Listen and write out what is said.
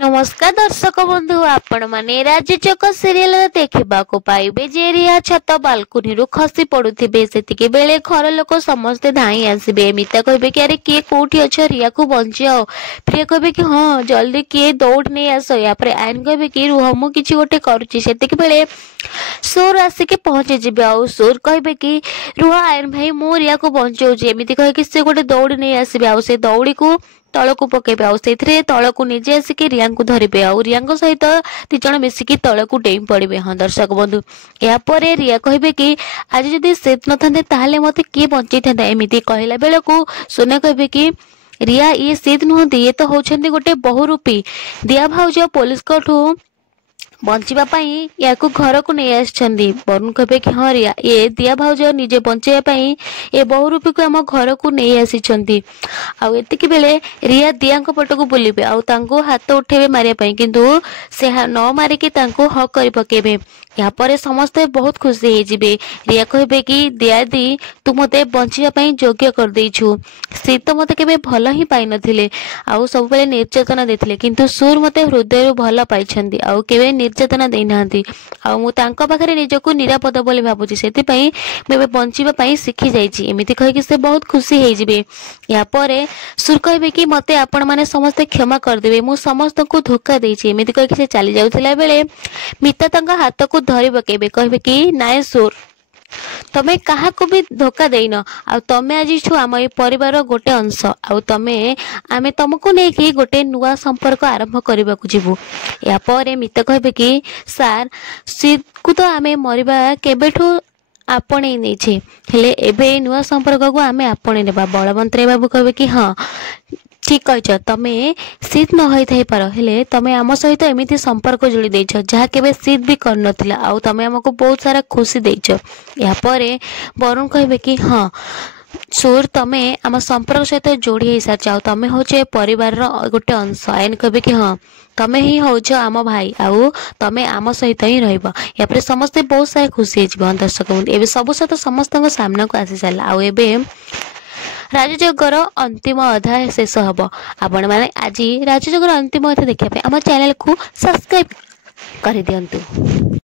नमस्कार दर्शक बंधु आपण माने राजचक सीरियल देखा पाइबे जे रिया छत बालकुनी खसी पड़ुथिबे सेतिके बेले घर लोक समस्ते धाई आसबे। मिता कहबे कि अरे किए कोठी अछ रिया को बंचाओ। प्रिया कहबे कि हाँ जल्दी किए दौड़ नहीं आस। या पर आयन कहबे कि रुह मु किछि गोटे करूची। सेतिके बेले सोर आसिके पहुंचे जिबे आ सोर कहबे कि रुह आयन भाई मु रिया को बंचाउची। एमिति कह कि से गोटे दौड़ नहीं आसबे आ से दौड़ी को तलकू पकेबे आ से तलकू निजे आसिके रिया को धरिबे आ रिया सहित दी जण मिसिकी तलकू डेई पड़े। हाँ दर्शक बंधु या परे रिया कहबे कि आज जदि सेत न थांते ताहले मते किए बंचै थांता। एमिति कहला बेलकू सोना कहबे कि रिया ये सेत नुहंती ये तो होछंती गोटे बहुरूपी। दिया भाउज पुलिस कोठू बंचिबा पई याकू घर को नहीं आछंदी। वरुण कहबे कि हाँ रिया ये दिया भाउज निजे बंचैया पई ए बहुरूपी को आम घर को नहीं आसीचंदी। आउ एतिकी बेले रिया दिया पट को बुलिबे आउ तांको हाथ उठेबे मारिया पई किंतु से न मारिकी तांको हक करि पकेबे। यहाँ पर समस्ते बहुत खुशी हो जिबे। रिया कहबे कि दिया दी तू मते बंचिया पई योग्य कर देइछु। से तो मते केबे भल ही पाई नथिले आउ सब बेले निर्यातना देथिले किंतु सुर मते हृदय भल पाइछंदी आउ केबे निर्यातना देइ नाहंती। आउ मु तांको पाखरे निजको निरापद बोली भाबुची। सेति पई मेबे बंचिबा पई सिखि जाइछि। एमिति कहि कि से बहुत खुशी हो जिबे। या परे सुर कहबे कि मते आपण माने समस्ते क्षमा कर देबे मु समस्त को धोखा देइछि। एमिति कहि कि से चली जाउथिला बेले मिता तांका हाथ को धरि पकेबे कहबे कि नाय सुर तमे कहा को भी धोखा देइन आ तमे आज छु आम ए परिवार गोटे अंश आ तमे आमे तुमको नहीं कि गोटे नुआ संपर्क आरंभ करबा को जिवु। या परे मिता कहबे कि सार सिद को तो आमे मरिबा केबेठू आपणे नहीं छे हेले एबे नुआ संपर्क को आमे आपणे नेबा। बलवंत बाबू कहबे कि हाँ ठीक कह तमे शीत न होई थाई पार हेले तमे आम सहित एमिति संपर्क जोड़ी देछ जहा केबे शीत भी कर नथिला आउ तमे हमको बहुत सारा खुशी देछ। या परे वरुण कहबे कि हाँ सुर तमे आम संपर्क सहित जोड़ी हो सार चाओ तमे होचे परिवार गोटे अंश। आयन कहबे कि हाँ तमे ही होछ आम भाई आउ तमे आम सहित ही रहइबा। या पर समस्ते बहुत सारा खुशी हो दर्शक एबे सब सहित समस्त सामना को आसी सारा आउ एबे राजजगर अंतिम अध्याय शेष हम। आपण मैंने आज राजजगर अंतिम अध्याय देखा आम चैनल को सब्सक्राइब कर दिंतु।